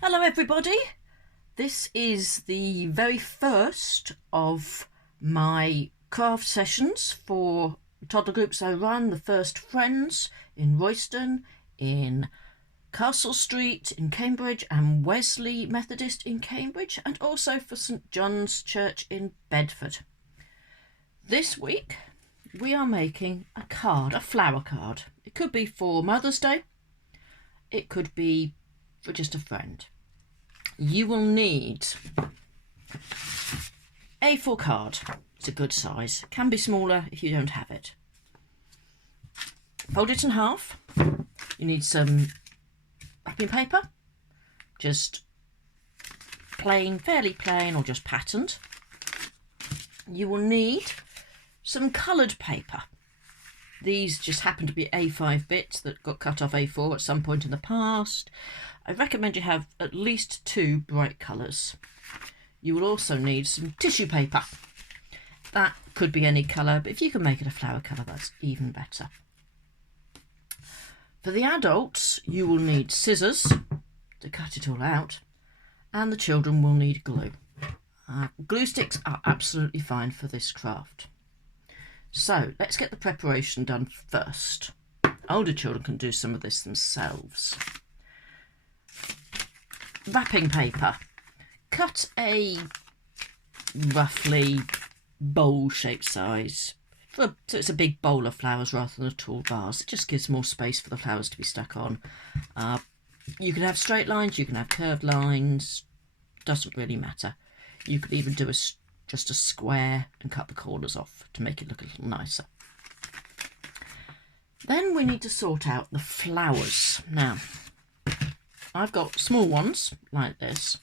Hello everybody, this is the very first of my craft sessions for toddler groups I run. The First Friends in Royston, in Castle Street in Cambridge, and Wesley Methodist in Cambridge, and also for St John's Church in Bedford. This week we are making a card, a flower card. It could be for Mother's Day, it could be for just a friend. You will need A4 card. It's a good size. It can be smaller if you don't have it. Fold it in half. You need some wrapping paper, just plain, fairly plain, or just patterned. You will need some coloured paper. These just happen to be A5 bits that got cut off A4 at some point in the past. I recommend you have at least 2 bright colours. You will also need some tissue paper. That could be any colour, but if you can make it a flower colour, that's even better. For the adults, you will need scissors to cut it all out, and the children will need glue. Glue sticks are absolutely fine for this craft. So let's get the preparation done first. Older children can do some of this themselves. Wrapping paper. Cut a roughly bowl shaped size, so it's a big bowl of flowers rather than a tall vase. It just gives more space for the flowers to be stuck on. You can have straight lines, you can have curved lines, doesn't really matter. You could even do just a square and cut the corners off to make it look a little nicer. Then we need to sort out the flowers. Now, I've got small ones like this.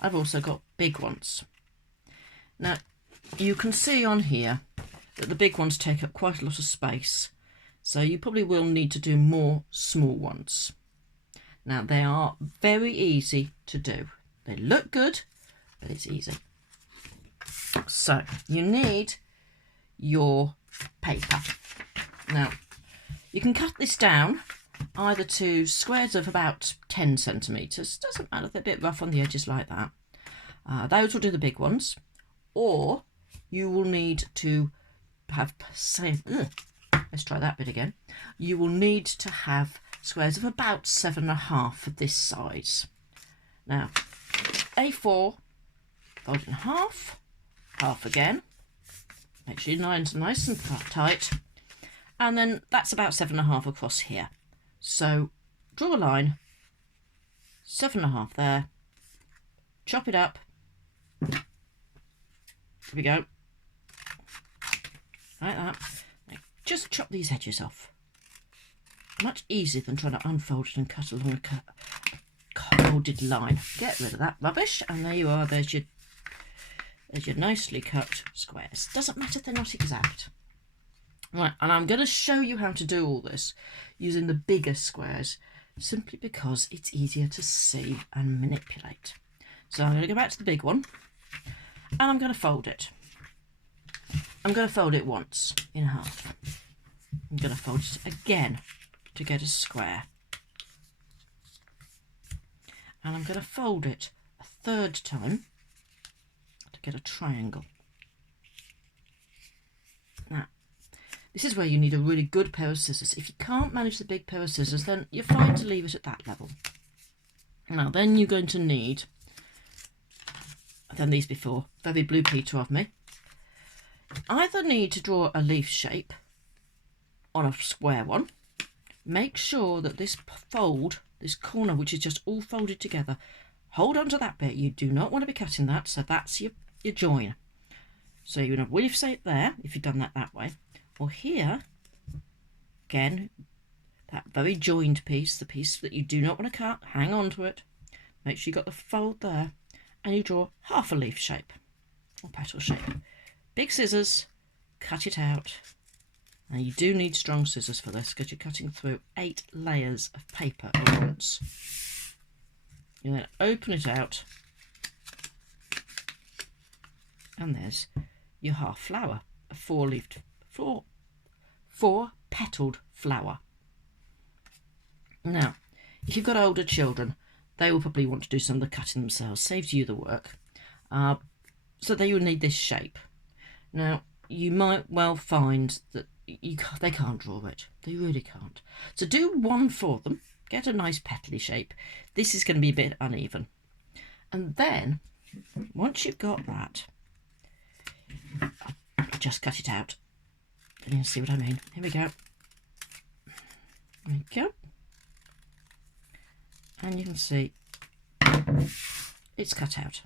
I've also got big ones. Now, you can see on here that the big ones take up quite a lot of space, so you probably will need to do more small ones. Now, they are very easy to do. They look good, but it's easy. So you need your paper. Now you can cut this down either to squares of about 10 centimetres. Doesn't matter if they're a bit rough on the edges like that. Those will do the big ones. Or you will need to have, let's try that bit again. You will need to have squares of about 7.5 for this size. Now A4, fold in half. Half again, make sure your lines are nice and tight, and then that's about 7.5 across here. So draw a line, 7.5 there, chop it up, here we go, like that. Now, just chop these edges off. Much easier than trying to unfold it and cut along a folded line. Get rid of that rubbish, and there you are, there's your nicely cut squares. Doesn't matter if they're not exact. Right, and I'm going to show you how to do all this using the bigger squares, simply because it's easier to see and manipulate. So I'm going to go back to the big one, and I'm going to fold it. I'm going to fold it once in half. I'm going to fold it again to get a square. And I'm going to fold it a third time get a triangle. Now, this is where you need a really good pair of scissors. If you can't manage the big pair of scissors, then you're fine to leave it at that level. Now, then you're going to need, I've done these before, very Blue Peter of me. Either need to draw a leaf shape on a square one. Make sure that this fold, this corner, which is just all folded together, hold on to that bit. You do not want to be cutting that, so that's your join. So you have a leaf shape there, if you've done that way. Or here, again, that very joined piece, the piece that you do not want to cut, hang on to it. Make sure you got the fold there, and you draw half a leaf shape, or petal shape. Big scissors, cut it out. Now you do need strong scissors for this, because you're cutting through 8 layers of paper at once. You then open it out, and there's your half flower, a 4-leafed, 4-petaled flower. Now, if you've got older children, they will probably want to do some of the cutting themselves, saves you the work. So they will need this shape. Now, you might well find that they can't draw it. They really can't. So do one for them. Get a nice petally shape. This is going to be a bit uneven. And then, once you've got that, I'll just cut it out. And you'll see what I mean. Here we go. There we go. And you can see it's cut out.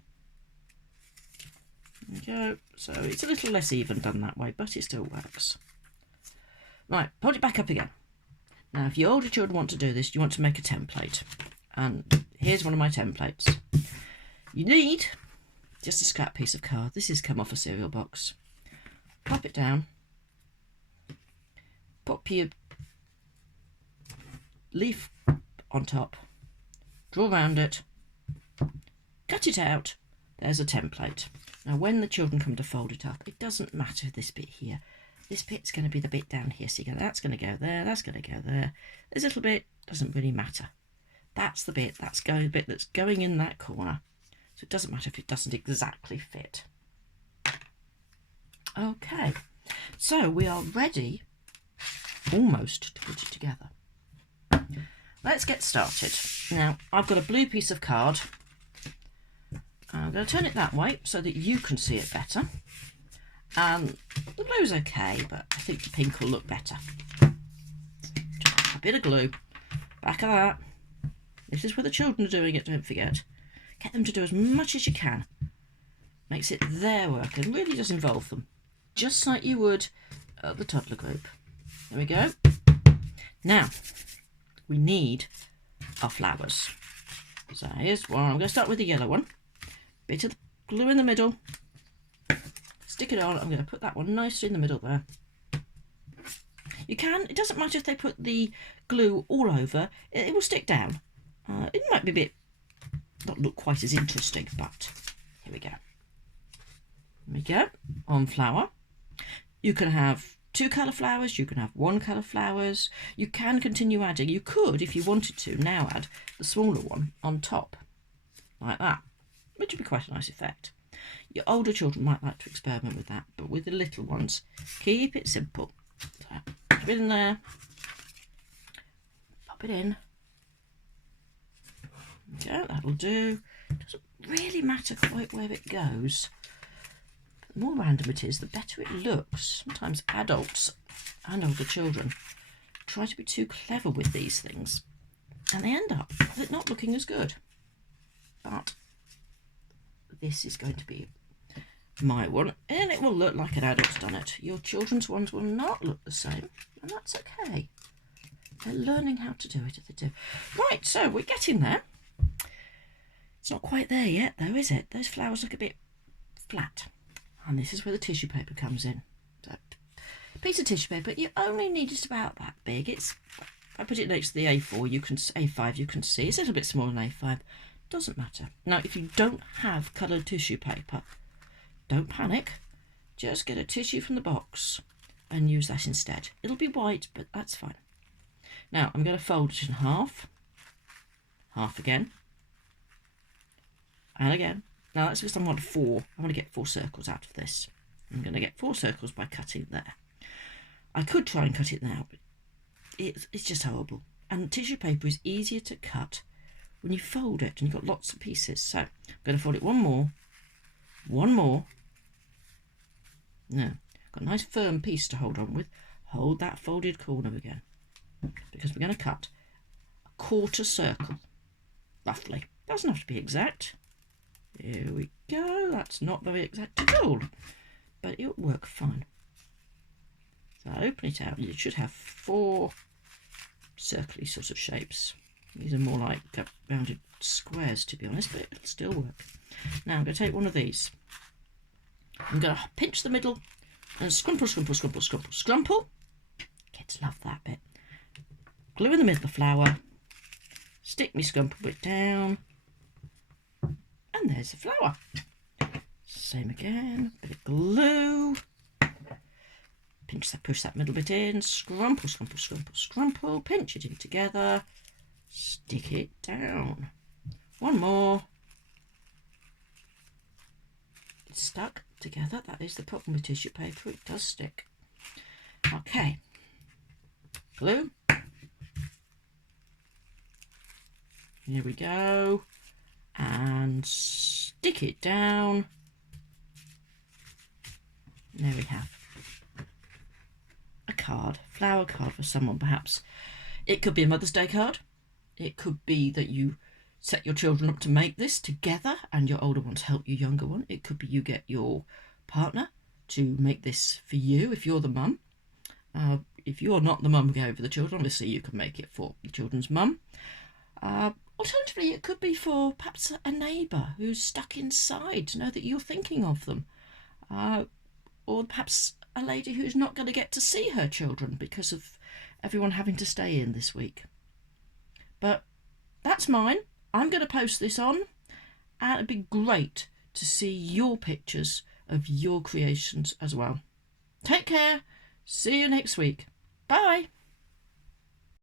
There we go. So it's a little less even done that way, but it still works. Right, put it back up again. Now, if your older children want to do this, you want to make a template. And here's one of my templates. You need just a scrap piece of card. This has come off a cereal box. Pop it down. Pop your leaf on top. Draw around it. Cut it out. There's a template. Now, when the children come to fold it up, it doesn't matter this bit here. This bit's going to be the bit down here. So you go, that's going to go there, that's going to go there. This little bit doesn't really matter. That's the bit that's going in that corner. So it doesn't matter if it doesn't exactly fit. Okay, so we are ready almost to put it together. Let's get started. Now, I've got a blue piece of card. I'm going to turn it that way so that you can see it better. The blue's okay, but I think the pink will look better. Just a bit of glue. Back of that. This is where the children are doing it, don't forget. Get them to do as much as you can. Makes it their work and really does involve them. Just like you would at the toddler group. There we go. Now, we need our flowers. So here's one. I'm going to start with the yellow one. Bit of glue in the middle. Stick it on. I'm going to put that one nicely in the middle there. You can, it doesn't matter if they put the glue all over, it will stick down. It might be a bit, not look quite as interesting, but here we go. There we go, on flower. You can have 2 colour flowers, you can have 1 colour flowers. You can continue adding. You could, if you wanted to, now add the smaller one on top, like that, which would be quite a nice effect. Your older children might like to experiment with that, but with the little ones, keep it simple. So, put it in there, pop it in. Okay, that'll do. Doesn't really matter quite where it goes. But the more random it is, the better it looks. Sometimes adults and older children try to be too clever with these things, and they end up with it not looking as good. But this is going to be my one, and it will look like an adult's done it. Your children's ones will not look the same, and that's okay. They're learning how to do it if they do. Right, so we're getting there. It's not quite there yet, though, is it? Those flowers look a bit flat, and this is where the tissue paper comes in. So, a piece of tissue paper, you only need just about that big. It's, if I put it next to the A4, A5, you can see it's a little bit smaller than A5. Doesn't matter. Now, if you don't have coloured tissue paper, don't panic. Just get a tissue from the box and use that instead. It'll be white, but that's fine. Now, I'm going to fold it in half. Half again. And again. Now, that's because I want 4. I want to get 4 circles out of this. I'm going to get 4 circles by cutting there. I could try and cut it now, but it's just horrible. And tissue paper is easier to cut when you fold it and you've got lots of pieces. So I'm going to fold it one more. Now, got a nice firm piece to hold on with. Hold that folded corner again, because we're going to cut a 1/4 circle, roughly. Doesn't have to be exact. Here we go. That's not very exact at all, but it'll work fine. So open it out. You should have 4 circly sort of shapes. These are more like rounded squares, to be honest, but it'll still work. Now I'm going to take one of these. I'm going to pinch the middle and scrumple, scrumple, scrumple, scrumple, scrumple. Kids love that bit. Glue in the middle of the flower. Stick me scrumple bit down. And there's the flower. Same again. Bit of glue. Pinch that, push that middle bit in. Scrumple, scrumple, scrumple, scrumple. Pinch it in together. Stick it down. One more. It's stuck together. That is the problem with tissue paper. It does stick. Okay. Glue. Here we go. And stick it down. There we have a card, flower card for someone perhaps. It could be a Mother's Day card. It could be that you set your children up to make this together and your older ones help your younger one. It could be you get your partner to make this for you if you're the mum. If you're not the mum looking over the children, obviously you can make it for the children's mum. Alternatively, it could be for perhaps a neighbour who's stuck inside to know that you're thinking of them. Or perhaps a lady who's not going to get to see her children because of everyone having to stay in this week. But that's mine. I'm going to post this on, and it'd be great to see your pictures of your creations as well. Take care. See you next week. Bye.